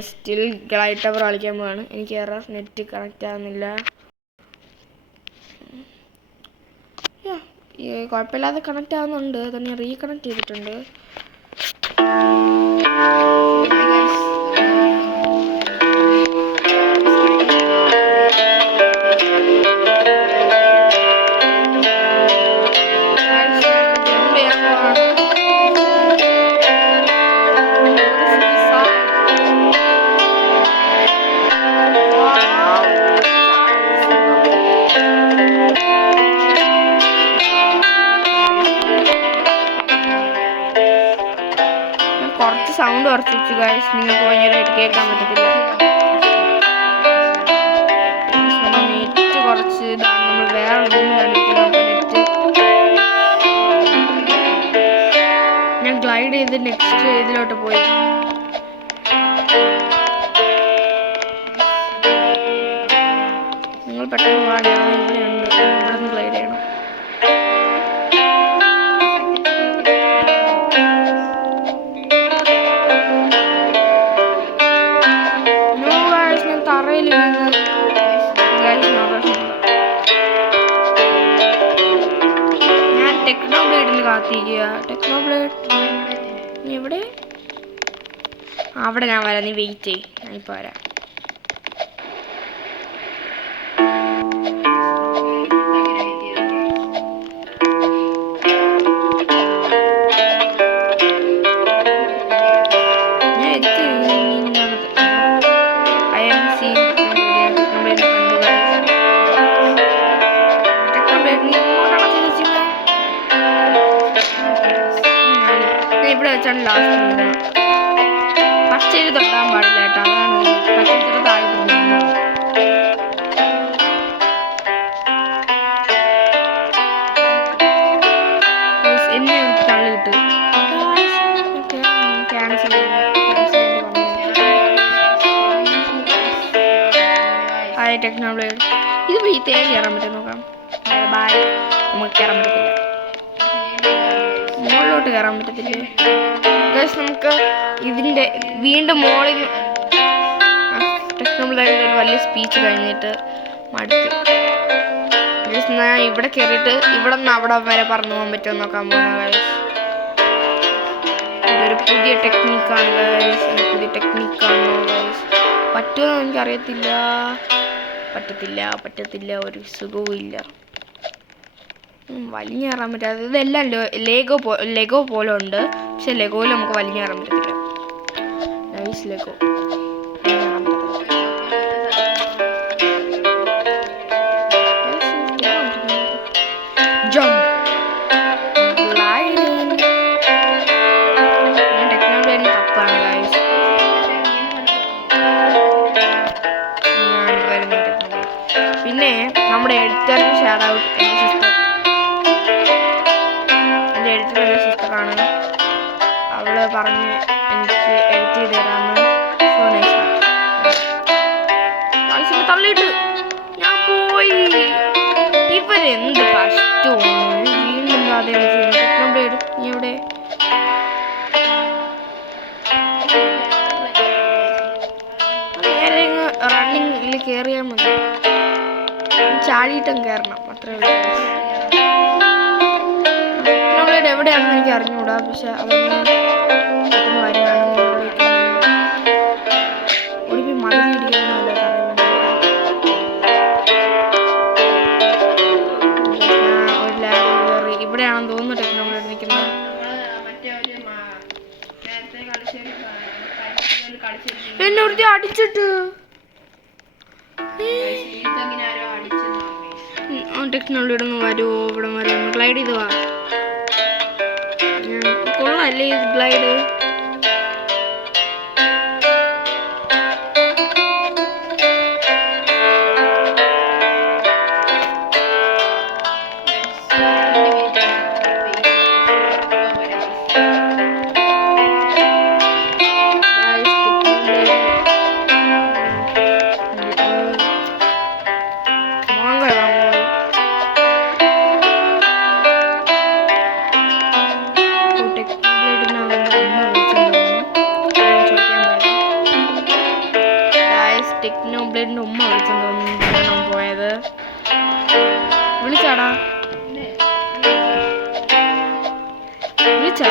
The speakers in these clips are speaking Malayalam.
സ്റ്റിൽ ഗ്ലൈഡ് ടവർ കളിക്കാൻ പോവാണ്. എനിക്ക് എറർ, നെറ്റ് കണക്റ്റ് ആകുന്നില്ല. കുഴപ്പമില്ലാതെ കണക്റ്റ് ആവുന്നുണ്ട്. തന്നെ റീകണക്ട് ചെയ്തിട്ടുണ്ട്. കുറച്ച് സൗണ്ട് കുറച്ച് വെച്ചു ഗൈസ്, നിങ്ങൾക്ക് ഭയങ്കരമായിട്ട് കേൾക്കാൻ പറ്റത്തില്ല. നെറ്റ് കുറച്ച് ഇതാണ്, നമ്മൾ വേറെ റൂമിലാണ് ഇരിക്കുന്നത്. നെറ്റ് ഞാൻ ഗ്ലൈഡ് ചെയ്ത് നെക്സ്റ്റ് ഇതിലോട്ട് പോയി. നിങ്ങൾ പെട്ടെന്ന് പാടി, ഇവിടെ ഉണ്ട്, ഇവിടെ നിന്ന് ഗ്ലൈഡ് ചെയ്യണം. ഞാൻ ടെക്നോ ബ്ലേഡിന് കാത്തിരിക്കുക. ടെക്നോ ബ്ലേഡ് എവിടെ? അവിടെ ഞാൻ വരാം, നീ വെയിറ്റ് ചെയ്യ്, ഞാൻ ഇപ്പോൾ വരാം. ഇവിടെ വെച്ചാണ് ലാസ്റ്റ്. പച്ചരി തൊട്ടാൻ പാടില്ല കേട്ടോ, അതാണ് പച്ചരി താഴെ എന്നെ തള്ളിയിട്ട് ക്യാൻസൽ ഹായ് ടെക്നോ ബ്ലേഡ്. ഇത് ഈ തേൻ കയറാൻ പറ്റും, നോക്കാം. ബൈ. നമുക്ക് കയറാൻ പറ്റത്തില്ല, മുകളിലോട്ട് കയറാൻ പറ്റത്തില്ലേ ഗൈസ്. നമുക്ക് ഇതിൻ്റെ വീണ്ടും മോളിൽ ടെക്നോ ബ്ലേഡിൻ്റെ ഒരു വലിയ സ്പീച്ച് കഴിഞ്ഞിട്ട് മടുത്ത് ഗൈസ്. ഞാൻ ഇവിടെ കയറിയിട്ട് ഇവിടെ നിന്ന് അവിടെ വരെ പറന്നു പോകാൻ പറ്റുമോ നോക്കാൻ പോകുന്നു ഗൈസ്. ഇതൊരു പുതിയ ടെക്നിക്കാണ് ഗൈസ്, പുതിയ ടെക്നിക്കാണോ ഗൈസ്? പറ്റുമോ എനിക്കറിയത്തില്ല. പറ്റത്തില്ല, ഒരു സുഖവും ഇല്ല. വലിഞ്ഞേറാൻ പറ്റാതെ ഇതെല്ലാം ലെഗോ പോലെ ഉണ്ട്, പക്ഷെ ലെഗോയിൽ നമുക്ക് വലിഞ്ഞേറാൻ പറ്റത്തില്ല. Nice Lego. ടെക്നോളജി തപ്പാണ് ഗൈസ്. ഞാൻ വരുന്ന പിന്നെ നമ്മുടെ എഡിറ്ററിന് ഷെയർ ഔട്ട്. സിസ്റ്ററാണ്, അവള് പറഞ്ഞ് എനിക്ക് എഡിറ്റ് ചെയ്ത് തരാമെന്ന്. So nice. തള്ളിയിട്ട് ഞാൻ പോയി. ഇവരെന്ത് കഷ്ടമാണ്, വീണ്ടും അതേ ചെയ്യുന്നത്. ടെക്നോ ബ്ലേഡ് നീ എവിടെ? നേരെ റണ്ണിങ്ങിൽ കയറിയാൽ മതി, ചാടിയിട്ടും കയറണം, അത്രേ ഉള്ളൂ. എവിടെയാണെന്ന് എനിക്ക് അറിഞ്ഞുകൂടാ, പക്ഷെ അതൊന്നും ഒടിപ്പി മതിൽ ഇടിക്കാനല്ല പറയുന്നത്. ഒരു ലാബ് കയറി ഇവിടെയാണെന്ന് തോന്നുന്നു ടെക്നോ ബ്ലേഡ് നിൽക്കുന്നത്. എന്നെ ഒരുത്തി അടിച്ചിട്ട് ടെക്നോ ബ്ലേഡ് ഒന്ന് വരുമോ? ഇവിടെ വരെ ഒന്ന് ഗ്ലൈഡ് ചെയ്ത് വാ. കൊള്ളാല്ലേ ഈ ഗ്ലൈഡ്? ടെക്നോ ബ്ലേഡിനാണ് ടെക്നോ ബ്ലേഡിൻ്റെ ഉമ്മ വിളിച്ചെന്ന് തോന്നുന്നു പോയത്. വിളിച്ചാടാ? വിളിച്ചാ?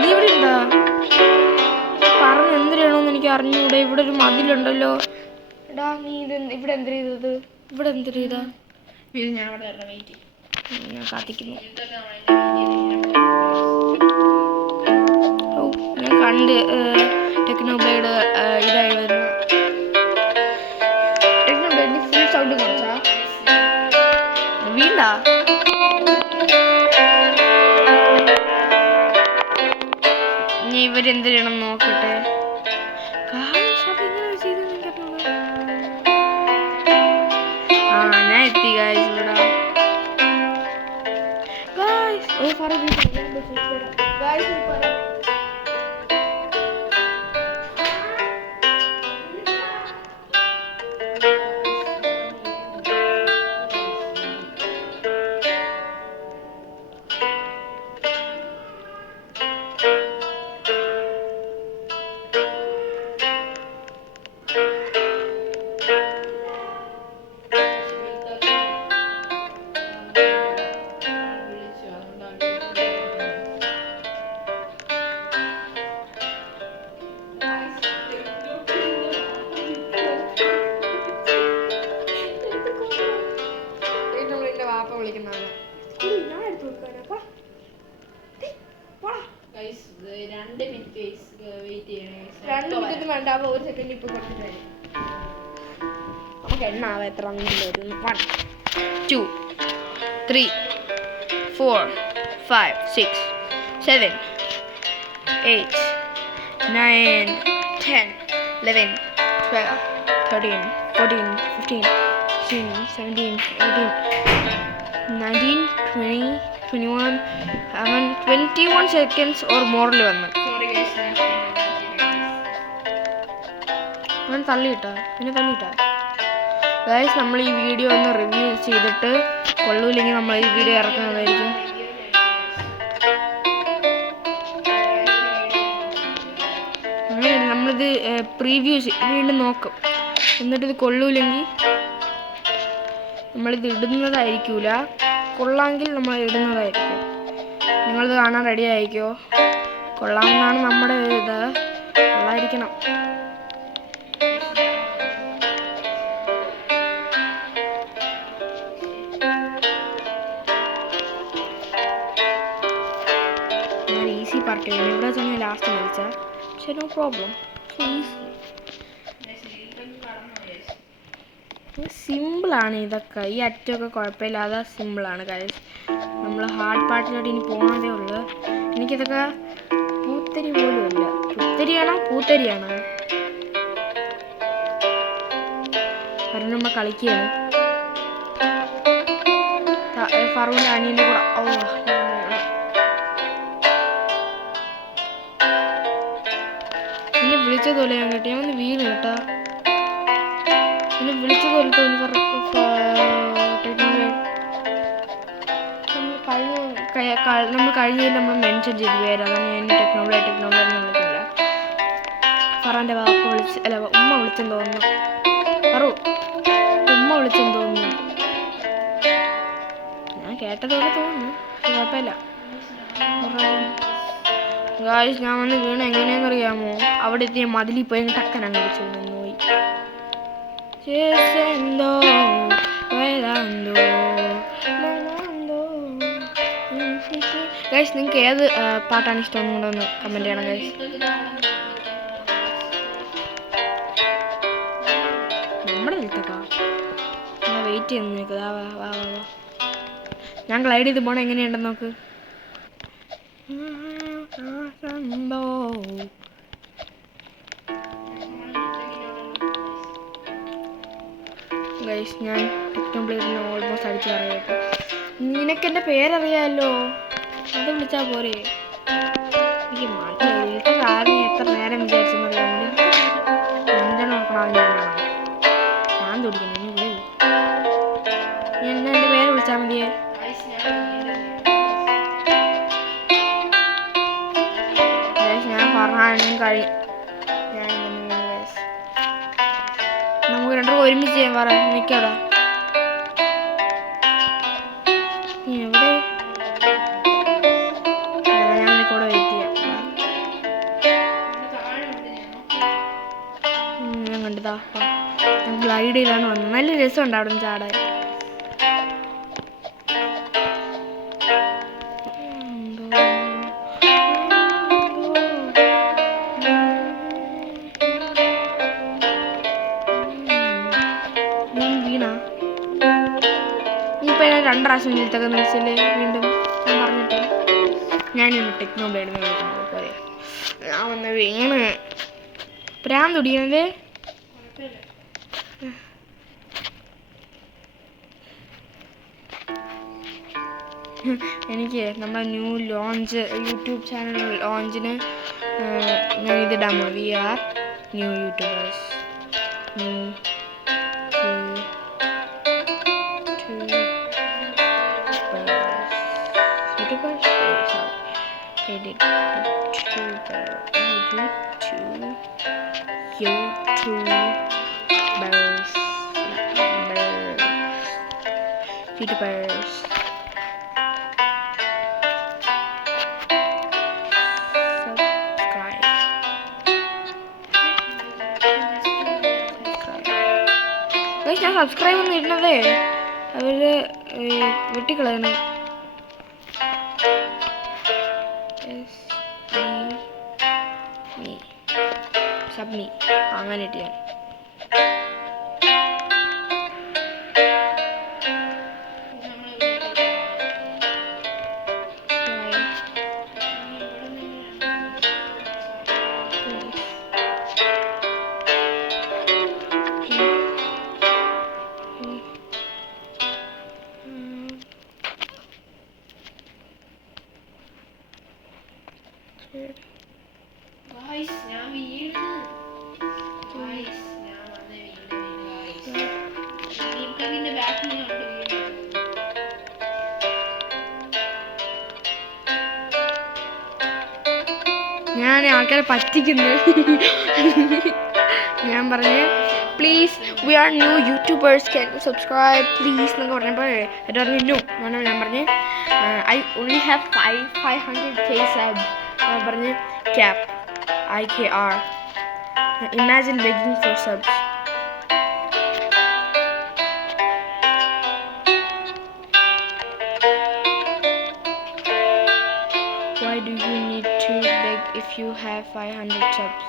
നീ ഇവിടെ എന്താ പറഞ്ഞു എന്തിനാണോന്ന് എനിക്ക് അറിഞ്ഞൂടെ. ഇവിടെ ഒരു മതിലുണ്ടല്ലോ. എടാ നീ ഇത് ഇവിടെ എന്ത് ചെയ്തത്? ഇവിടെ എന്ത് ചെയ്താ? ഞാൻ കാത്തിക്കുന്നു. ഞാൻ കണ്ട് ടെക്നോ ബ്ലേഡ് ഇതായി വരുന്നു. ടെക്നോ ബ്ലേഡിന് ഫുൾ സൗണ്ട് കുറച്ചാ വീണ്ടാ? ഇനി ഇവരെന്ത് ചെയ്യണം നോക്കട്ടെ. ഞാൻ എത്തി ഗായ്സ് ഇവിടെ. എണ്ണാവ് എത്ര 1 2 3 4 5 6 7 8 9 10 11 12 13 14 15 16 17 18 19 20 21 21 seconds or more വന്നു. അവൻ തള്ളിയിട്ടാ പിന്നെ തള്ളിയിട്ടാ. ഗൈസ് നമ്മൾ ഈ വീഡിയോ ഒന്ന് റിവ്യൂ ചെയ്തിട്ട് കൊള്ളൂല്ലെങ്കിൽ നമ്മൾ ഈ വീഡിയോ ഇറക്കുന്നതായിരിക്കും. നമ്മളിത് പ്രീവ്യൂ വീണ്ടും നോക്കും. എന്നിട്ട് ഇത് കൊള്ളൂല്ലെങ്കിൽ നമ്മളിത് ഇടുന്നതായിരിക്കൂല. കൊള്ളാമെങ്കിൽ നമ്മൾ ഇടുന്നതായിരിക്കും. നിങ്ങളിത് കാണാൻ റെഡി ആയിരിക്കോ? കൊള്ളാമെന്നാണ് നമ്മുടെ ഇത്. കൊള്ളായിരിക്കണം. ഞാൻ ഈസി പാർട്ട് ചെയ്യുന്നു. ഇവിടെ തന്നെ ലാസ്റ്റ് മരിച്ചാൽ പക്ഷേ നോ പ്രോബ്ലം. സിമ്പിളാണ് ഇതൊക്കെ. ഈ അറ്റമൊക്കെ കുഴപ്പമില്ലാതെ സിമ്പിളാണ് കാര്യം. നമ്മൾ ഹാർഡ് പാർട്ടിലോട്ട് ഇനി പോകണതേ ഉള്ളൂ. എനിക്കിതൊക്കെ പൂത്തരി പോലും ഇല്ല. പുത്തരിയാണോ പൂത്തരിയാണോ? അതിന് നമ്മൾ കളിക്കുകയാണ്. ഫറൂൻ്റെ അനിയൻ്റെ കൂടെ എന്നെ വിളിച്ചതുപോലെ ഞാൻ കേട്ടോ. ഞാൻ ഒന്ന് വീണ് കേട്ടാ. എന്നെ വിളിച്ചതുപോലെ തോന്നി. നമ്മൾ കഴിഞ്ഞതിൽ നമ്മൾ മെൻഷൻ ചെയ്ത് പേര്. അതാണ് ഞാൻ ടെക്നോബ്ലേഡ് എന്ന് വിളിക്കില്ല. ഫറാൻ്റെ വാപ്പ ഉമ്മ വിളിച്ചെന്ന് തോന്നുന്നു. പറു ഉമ്മ വിളിച്ചെന്ന് തോന്നുന്നു. ഞാൻ കേട്ടതുപോലെ തോന്നുന്നു. കുഴപ്പമില്ല. ഗായ്സ് ഞാൻ വന്ന് വീണ് എങ്ങനെയാണെന്നറിയാമോ? അവിടെ എത്തിയ മതിലിൽ പോയി ടക്കൻ അങ്ങ് വിളിച്ചു നിന്നുപോയി. ഗൈസ് നിങ്ങൾക്ക് ഏത് പാട്ടാണ് ഇഷ്ടം കൂടെ ഒന്ന് കമൻറ്റ് ചെയ്യണം ഗൈസ്. നമ്മുടെ അടുത്തൊക്കെ ഞാൻ വെയിറ്റ് ചെയ്യുന്നു. നിൽക്കുക വാ വാ വാ വാ. ഞാൻ ഗ്ലൈഡ് ചെയ്ത് പോകണം. എങ്ങനെയുണ്ടെന്ന് നോക്ക് ഗൈസ്. ഞാൻ ടെക്നോബ്ലേഡിനെ ഓൾമോസ്റ്റ് അടിച്ചു പറയട്ടെ. നിനക്കെൻ്റെ പേരറിയാമല്ലോ, അത് വിളിച്ചാൽ പോരെ? എനിക്ക് മതി. കാരണം എത്ര നേരം വിചാരിച്ചെന്നറിയാമോ? എന്താണ് ഞാൻ വന്ന് ഗൈസ്. നമുക്ക് രണ്ടും ഒരുമിച്ച് ചെയ്യാൻ പറ. നിൽക്കവിടെ എവിടെ? ഞാൻ നിനക്കൂടെ വെയിറ്റ് ചെയ്യാം. ഞാൻ കണ്ടതാ. ഞാൻ ഗ്ലൈഡ് ചെയ്താണ് വന്നത്. നല്ല രസമുണ്ട് അവിടെ നിന്ന് ചാടാൻ. രണ്ട് പ്രാവശ്യം നിൽത്തൊക്കെ വിളിച്ചില്ലേ വീണ്ടും ഞാൻ പറഞ്ഞിട്ട്. ഞാനിന്ന് ടെക്നോ ബ്ലേഡ് വിളിക്കുന്നത് പോലെ ഞാൻ വന്ന് വീണ് പ്രാന്ത് തുടിക്കണല്ലേ. എനിക്ക് നമ്മുടെ ന്യൂ ലോഞ്ച് യൂട്യൂബ് ചാനൽ ലോഞ്ചിന് ഞാൻ ഇതിടാൻ പോയി. We are new YouTubers. YouTubers. ഞാൻ സബ്സ്ക്രൈബ് ഒന്നും ഇടുന്നതേ അവര് വെട്ടിക്കളയണം. സബ്മി അങ്ങനെ ഇട്ട് ഞാൻ ഞാൻ ആൾക്കാരെ പറ്റിക്കുന്നു. ഞാൻ പറഞ്ഞ് please we are new YouTubers can you subscribe please എന്നൊക്കെ പറഞ്ഞപ്പോൾ എന്നിട്ട് പറഞ്ഞു ഇന്നു ഞാൻ പറഞ്ഞ് I only have 500K subs. ഞാൻ പറഞ്ഞ് cap IKR imagine begging for subs. Why do you need to beg if you have 500 subs?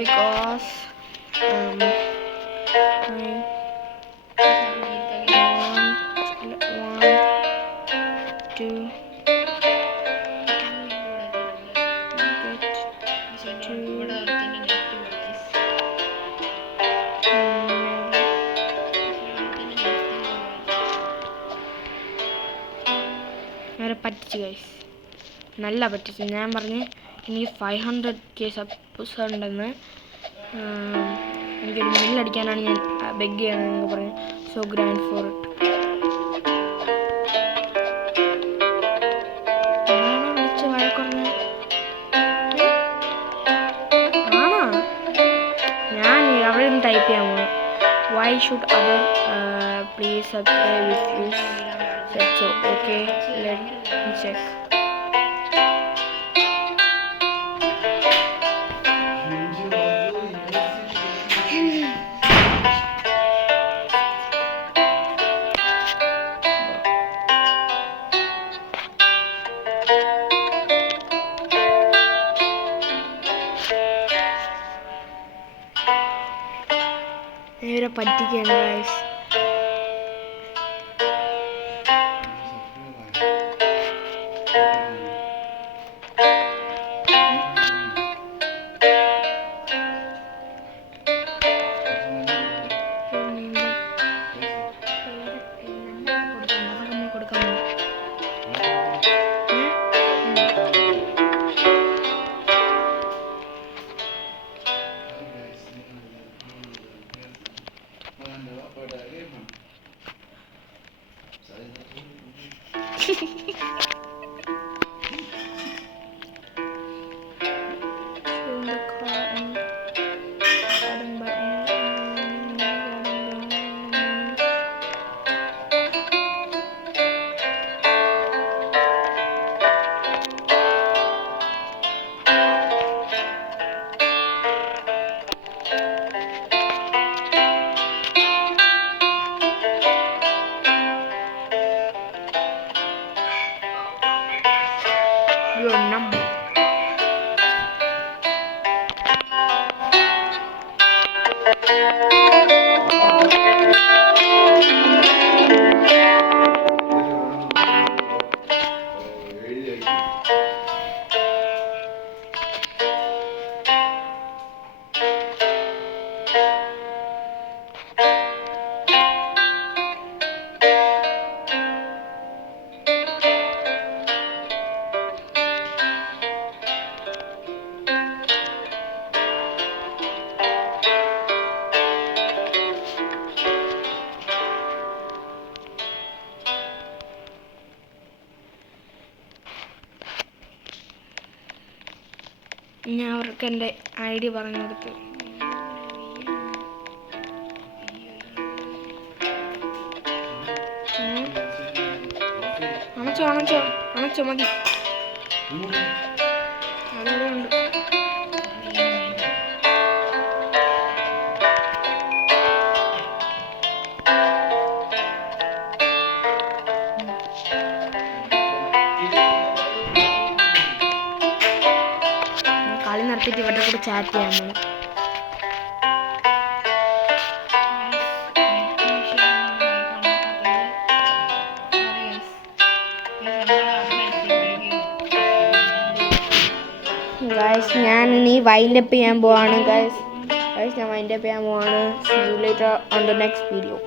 Because I want 2 അവരെ പറ്റിച്ചു ഗൈസ്, നല്ല പറ്റിച്ചു. ഞാൻ പറഞ്ഞ് എനിക്ക് 500K സബ്സ് ഉണ്ടെന്ന്, എനിക്കൊരു മില്ലടിക്കാനാണ് ഞാൻ ബെഗ് ചെയ്യാനെന്നൊക്കെ പറഞ്ഞു. So grand for it. വിളിച്ച് വഴക്കുറഞ്ഞ ആണോ? ഞാൻ അവിടെ നിന്ന് ടൈപ്പ് ചെയ്യാൻ പോകുന്നു. Why should other please subscribe if you said so? Okay, let me check. ഇവരെ പറ്റിക്കുകയാണ് ഗൈസ്. number. ഞാൻ അവർക്ക് എൻ്റെ ID പറഞ്ഞു കൊടുത്തു. അണച്ചോ മതി. അതുകൊണ്ട് കളി നടത്തിയിട്ട് ഇവരുടെ കൂടെ ചാറ്റ് ചെയ്യാൻ പോകും. ഗൈസ് ഞാൻ ഇനി വൈൻഡപ്പ് ചെയ്യാൻ പോവാണ്. ഗൈസ് ഞാൻ വൈൻഡപ്പ് ചെയ്യാൻ പോവാണ്. See you later on the next video.